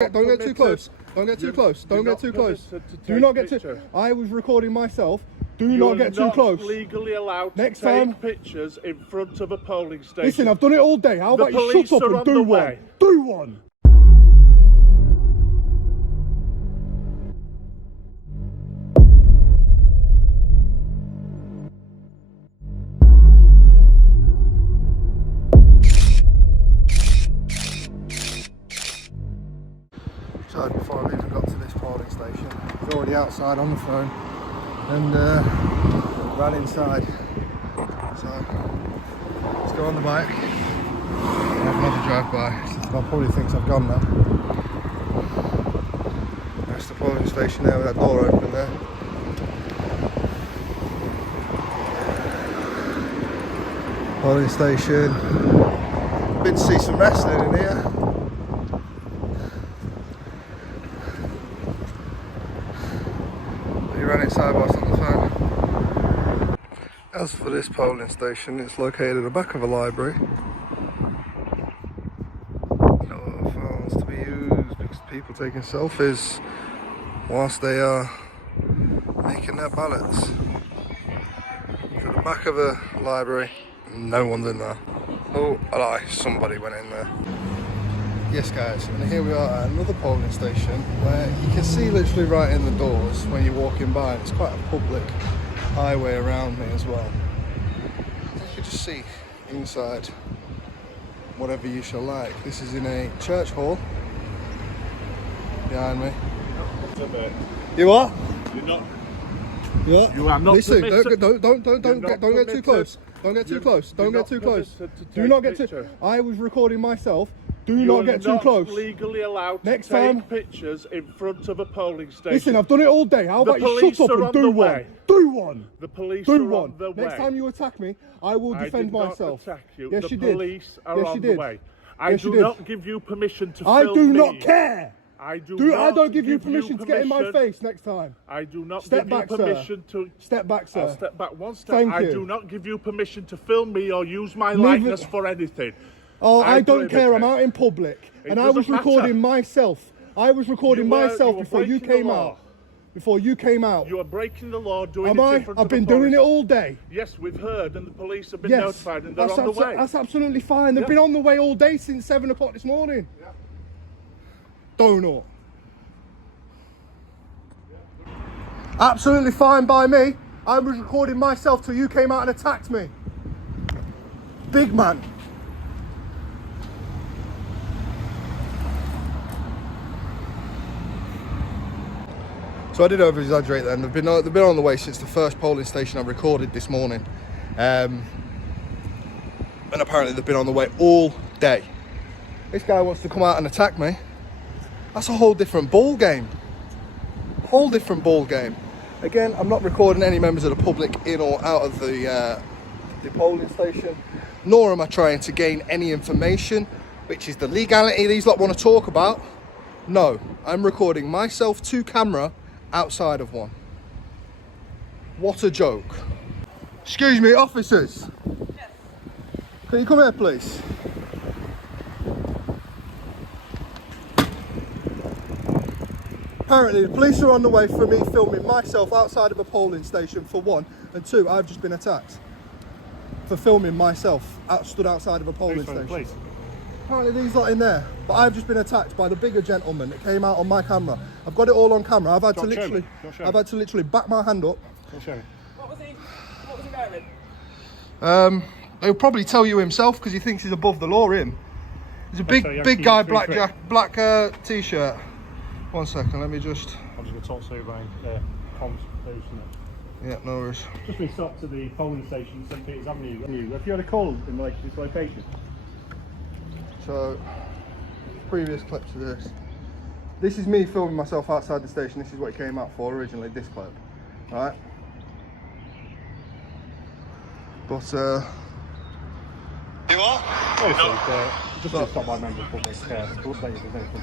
Don't get too close. Don't get too close. Don't get too close. Do not get too. I was recording myself. Do not get too close. You're not legally allowed to Next take time, pictures in front of a polling station. listen, I've done it all day. How about you shut up and do one? Do one. So before I've even got to this polling station, he's already outside on the phone and ran inside. So let's go on the bike and have another drive by. Since he probably thinks I've gone now. There's the polling station there with that door open there. Polling station. Been to see some wrestling in here. He ran inside whilst on the phone. As for this polling station, it's located at the back of a library. No phones to be used because people taking selfies whilst they are making their ballots. It's at the back of a library, no one's in there. Oh, I lie, somebody went in there. Yes guys, and here we are at another polling station where you can see literally right in the doors when you're walking by, and it's quite a public highway around me as well. You can just see inside whatever you shall like. This is in a church hall behind me. You what? You're not. What? You are not. Listen, permitted. don't get too close. Don't get too close. Don't get too close. Do not get too. I was recording myself. Do not get too close. You're not legally allowed to Next take time, pictures in front of a polling station. listen, I've done it all day. How about you shut up and do one? Do one. The police do are one. on the way. Next time you attack me, I will defend myself. I did not attack you. Yes, the you did. police are yes, on you the did. way. I yes, do not give you permission to film I do me. not care. I don't give you permission to get in my face next time. I do not Step give back, you permission sir. to... Step back, sir. I'll step back one step. Thank I you. do not give you permission to film me or use my likeness for anything. Oh, I don't care. I'm out in public. And I was recording myself. I was recording myself before you came out. Before you came out. You are breaking the law doing Am it I? in front I've of been the police. doing it all day. Yes, we've heard, and the police have been notified, and they're on the way. That's absolutely fine. They've been on the way all day since 7 o'clock this morning. Yeah. Donut. Yeah. Absolutely fine by me. I was recording myself till you came out and attacked me. Big man. So I did over exaggerate then. They've been on the way since the first polling station I recorded this morning. And apparently they've been on the way all day. This guy wants to come out and attack me. That's a whole different ball game. Whole different ball game. Again, I'm not recording any members of the public in or out of the polling station, nor am I trying to gain any information, which is the legality these lot want to talk about. No, I'm recording myself to camera outside of one. What a joke. Excuse me, officers. Yes. Can you come here, please? Apparently, the police are on the way for me filming myself outside of a polling station, for one, and two, I've just been attacked for filming myself stood outside of a polling station. Apparently these lot in there, but I've just been attacked by the bigger gentleman that came out on my camera. I've got it all on camera. I've had to literally back my hand up. What was he wearing? He'll probably tell you himself because he thinks he's above the law. He's a big guy, black t-shirt. 1 second, let me just. I'm just going to talk to you about Confrontation. Yeah, no worries. Just been stopped at the polling station, St Peter's Avenue. Have you had a call in relation to this location? So, previous clips of this. This is me filming myself outside the station. This is what it came out for originally, this clip. Alright? But, You are? Just to stop by members of the public to update you if there's anything.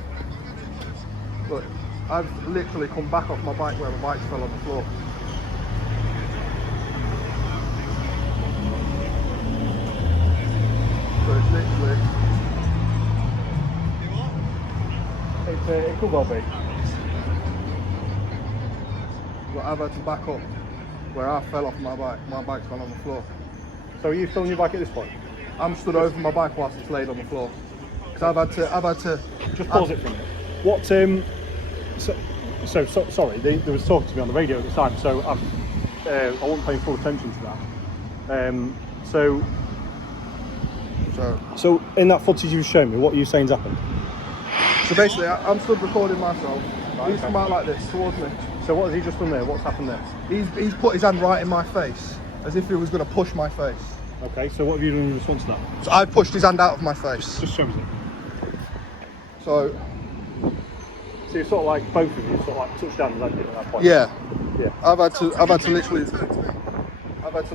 Look, I've literally come back off my bike where my bike fell on the floor. So it's literally... It could well be. But I've had to back up where I fell off my bike. My bike's gone on the floor. So are you filming your bike at this point? I'm stood over my bike whilst it's laid on the floor. Because I've had to. Just pause it for a minute. What? So sorry. They was talking to me on the radio at the time, so I wasn't paying full attention to that. So in that footage you showed me, what are you saying's happened? So basically, I'm stood recording myself. He's come out like this towards me. So what has he just done there? What's happened there? He's put his hand right in my face, as if he was going to push my face. Okay, so what have you done in response to that? So I pushed his hand out of my face. Just show us it. So you're sort of like, both of you sort of like touched hands, haven't you, at that point? yeah, Yeah. I've had to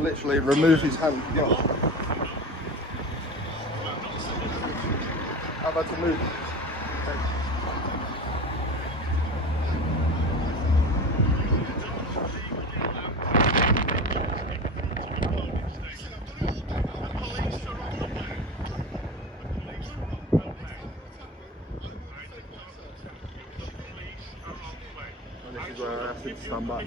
literally remove his hand. No. I've had to move. This is where I have to stand back.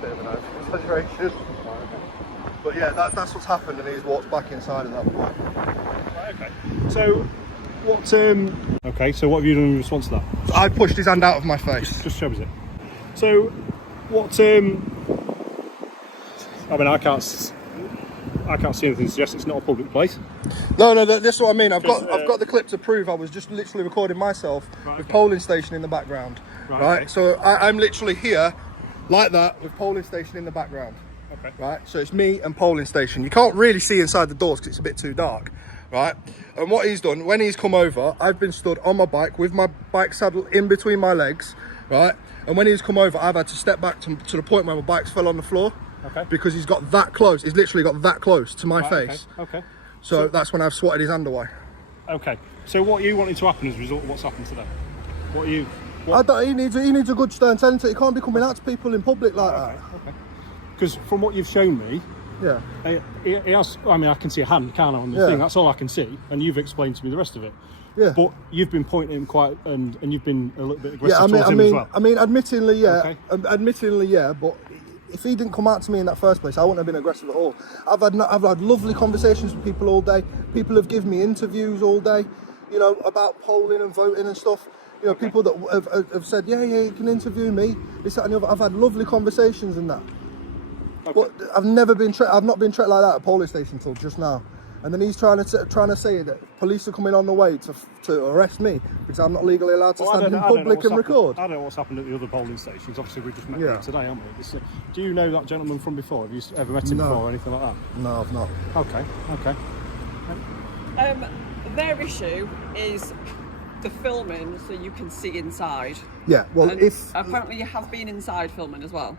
Bit of an exaggeration. But yeah, that's what's happened, and he's walked back inside at that point. Right, okay. So what? Okay, so what have you done in response to that? So I pushed his hand out of my face. Just show us it. So what? I mean, I can't see anything to suggest it's not a public place. No, this is what I mean. I've got the clip to prove. I was just literally recording myself with polling station in the background. Right. Okay. So I'm literally here, like that, with polling station in the background. Okay. Right. So it's me and polling station. You can't really see inside the doors because it's a bit too dark. Right. And what he's done, when he's come over, I've been stood on my bike with my bike saddle in between my legs. Right. And when he's come over, I've had to step back to the point where my bike's fell on the floor. Okay. Because he's got that close. He's literally got that close to my face. Okay. So that's when I've swatted his hand away. Okay. So what are you wanting to happen as a result of what's happened today? What are you? He needs a good stern sentence. He can't be coming out to people in public like that. Okay. Because from what you've shown me, Yeah. he has. I mean, I can see a hand, can't I, on the Yeah. thing? That's all I can see, and you've explained to me the rest of it. Yeah. But you've been pointing him quite, and you've been a little bit aggressive Yeah, towards him as well. I mean, admittingly, yeah. Okay. Admittingly, yeah. But if he didn't come out to me in that first place, I wouldn't have been aggressive at all. I've had lovely conversations with people all day. People have given me interviews all day, you know, about polling and voting and stuff. You know, people that have said, yeah, you can interview me. This, that, and the other. I've had lovely conversations and that. Okay. But I've not been treated like that at a polling station until just now. And then he's trying to say that police are coming on the way to arrest me because I'm not legally allowed to stand in public and record. I don't know what's happened at the other polling stations. Obviously, we just met Yeah. him today, haven't we? Do you know that gentleman from before? Have you ever met him No. before or anything like that? No, I've not. Okay. Their issue is the filming so you can see inside. Yeah, well, And if... apparently you have been inside filming as well.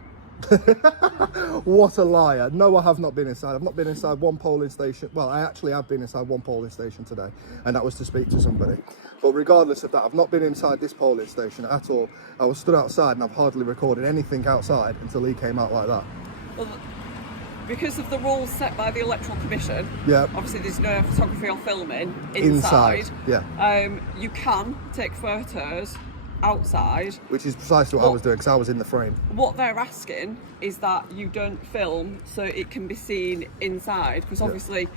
What a liar. No, I have not been inside. I've not been inside one polling station. Well, I actually have been inside one polling station today, and that was to speak to somebody. But regardless of that, I've not been inside this polling station at all. I was stood outside and I've hardly recorded anything outside until he came out like that. Well, because of the rules set by the Electoral Commission, Yeah. obviously there's no photography or filming Inside, yeah. You can take photos outside. Which is precisely what I was doing, because I was in the frame. What they're asking is that you don't film so it can be seen inside, because obviously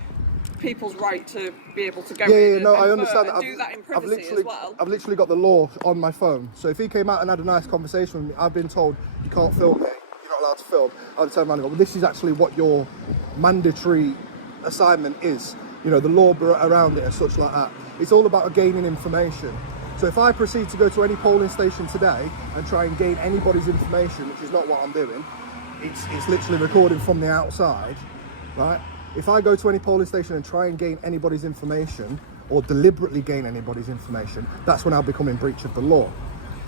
people's right to be able to go in and I understand and that. do that in privacy as well. I've literally got the law on my phone. So if he came out and had a nice conversation with me, I've been told you can't film me, you're not allowed to film. I'd turn around and go, well, this is actually what your mandatory assignment is. You know, the law around it and such like that. It's all about gaining information. So if I proceed to go to any polling station today and try and gain anybody's information, which is not what I'm doing, it's literally recording from the outside, right? If I go to any polling station and try and gain anybody's information, or deliberately gain anybody's information, that's when I'll become in breach of the law.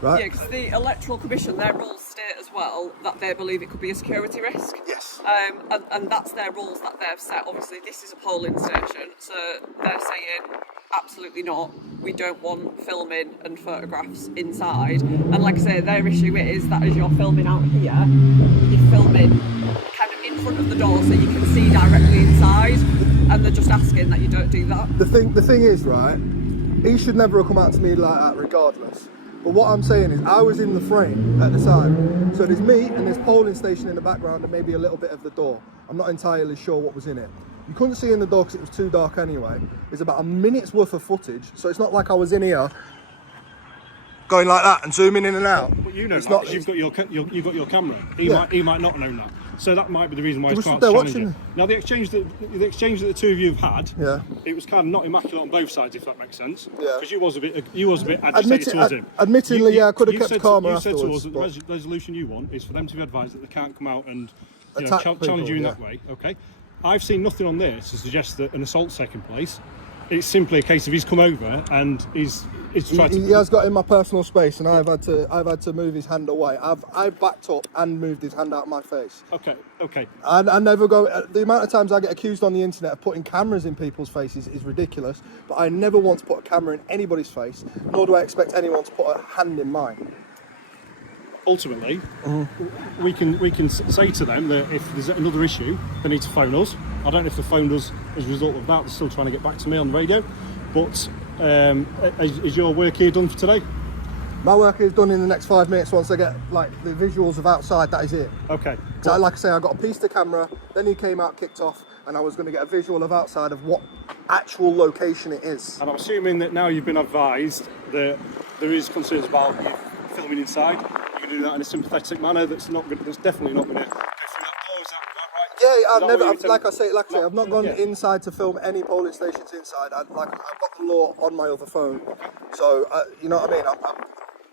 right? Yeah, because the Electoral Commission, their rules state as well that they believe it could be a security risk. Yes. And that's their rules that they've set. Obviously, this is a polling station, so they're saying absolutely not. We don't want filming and photographs inside. And like I say, their issue is that as you're filming out here, you're filming kind of in front of the door so you can see directly inside. And they're just asking that you don't do that. The thing is, right, he should never have come out to me like that regardless. But what I'm saying is, I was in the frame at the time. So there's me and there's polling station in the background and maybe a little bit of the door. I'm not entirely sure what was in it. You couldn't see in the door because it was too dark anyway. It's about a minute's worth of footage. So it's not like I was in here going like that and zooming in and out. But you know, it's that, not, you've got your camera. Yeah. He might not know that. So that might be the reason why he's was quite watching. challenging. Now the exchange that the two of you have had, Yeah. it was kind of not immaculate on both sides, if that makes sense. Yeah. Because you was a bit agitated towards him. Admittedly, yeah, I could have you kept said calmer You said to afterwards. us that the resolution you want is for them to be advised that they can't come out and Attack challenge people, you in yeah. that way. Okay. I've seen nothing on there to suggest that an assault's taken place. It's simply a case of he's come over and he's tried to. He has got in my personal space, and I've had to move his hand away. I've backed up and moved his hand out of my face. Okay. I never go. The amount of times I get accused on the internet of putting cameras in people's faces is ridiculous. But I never want to put a camera in anybody's face, nor do I expect anyone to put a hand in mine. Ultimately, we can say to them that if there's another issue, they need to phone us. I don't know if they phoned us as a result of that. They're still trying to get back to me on the radio. But is your work here done for today? My work is done in the next 5 minutes. Once I get like the visuals of outside, that is it. Okay. So, like I say, I got a piece to camera. Then he came out, kicked off, and I was going to get a visual of outside of what actual location it is. And I'm assuming that now you've been advised that there is concerns about you filming inside. You can do that in a sympathetic manner. That's definitely not going to go through that door. Is that right? Yeah, Is that what you're like I say, I've not gone Yeah. inside to film any polling stations inside. I've got the law on my other phone, so you know what I mean.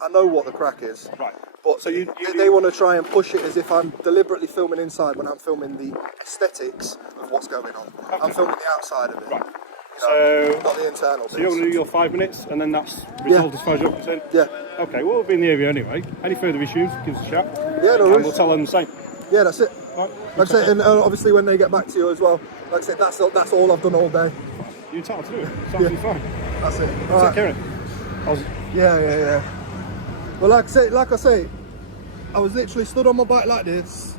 I know what the crack is. Right. But So they want to try and push it as if I'm deliberately filming inside when I'm filming the aesthetics of what's going on. Okay. I'm filming the outside of it. Right. You know, So, not the internal so you're going to do your 5 minutes, and then that's resolved as far as you're concerned. Yeah. Okay. Well, we'll be in the area anyway. Any further issues, give us a shout. Yeah, no And worries. we'll tell them the same. Yeah, that's it. Right. Like I say, and obviously when they get back to you as well, like I said, that's all I've done all day. You're entitled to do it. It's absolutely fine. That's it. Take All right. care of it. Yeah. Well, like I say, I was literally stood on my bike like this.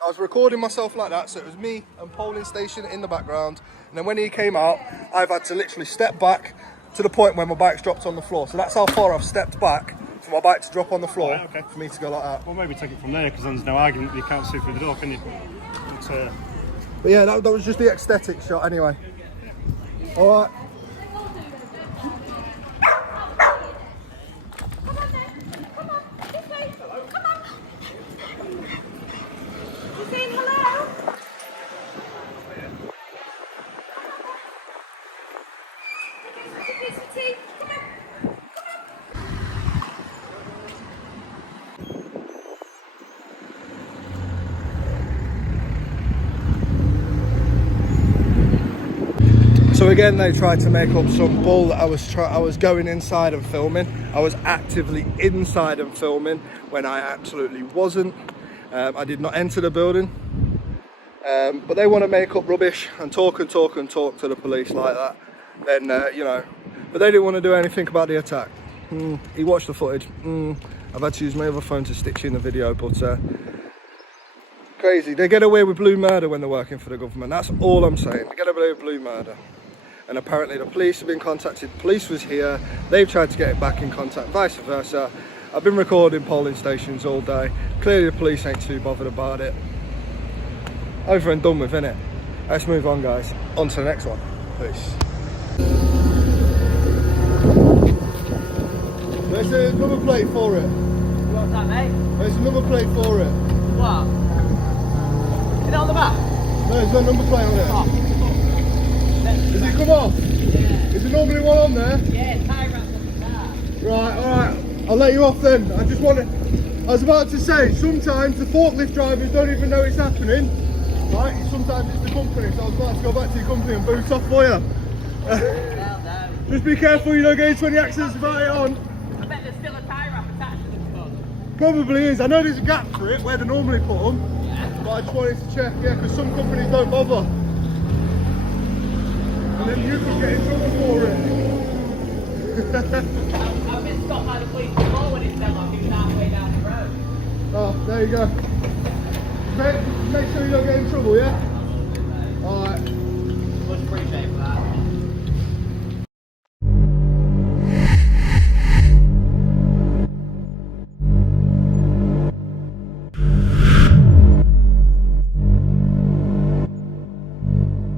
I was recording myself like that, so it was me and polling station in the background. And then when he came out, I've had to literally step back to the point where my bike's dropped on the floor. So that's how far I've stepped back for my bike to drop on the floor. Right, okay. For me to go like that. Well, maybe take it from there, because then there's no argument. You can't see through the door, can you? But yeah, that was just the aesthetic shot anyway. All right. So again, they tried to make up some bull that I was going inside and filming. I was actively inside and filming when I absolutely wasn't. I did not enter the building. But they want to make up rubbish and talk to the police like that. Then, you know, but they didn't want to do anything about the attack. He watched the footage. I've had to use my other phone to stitch in the video, but crazy. They get away with blue murder when they're working for the government. That's all I'm saying. They get away with blue murder. And apparently the police have been contacted. The police was here. They've tried to get it back in contact, vice versa. I've been recording polling stations all day. Clearly the police ain't too bothered about it. Over and done with, innit? Let's move on, guys. On to the next one. Peace. There's another plate for it. What's that, mate? There's another plate for it. What? Is it on the back? No, there's no number plate on it. Oh. Does it come off? Yeah. Is there normally one on there? Yeah, tie wraps on the car. Right, alright. I'll let you off then. I was about to say, sometimes the forklift drivers don't even know it's happening. Right? Sometimes it's the company, so I was about to go back to your company and boot off for you. Well done. Just be careful you don't get into any accidents without it on. I bet there's still a tie wrap attached Probably is. I know there's a gap for it where they normally put them, but I just wanted to check, yeah, because some companies don't bother. And then you could get in trouble for it. I've been stopped by the police before when it felt like he was halfway down the road. Oh, there you go. Make sure you don't get in trouble, yeah? Alright. Much appreciated for that.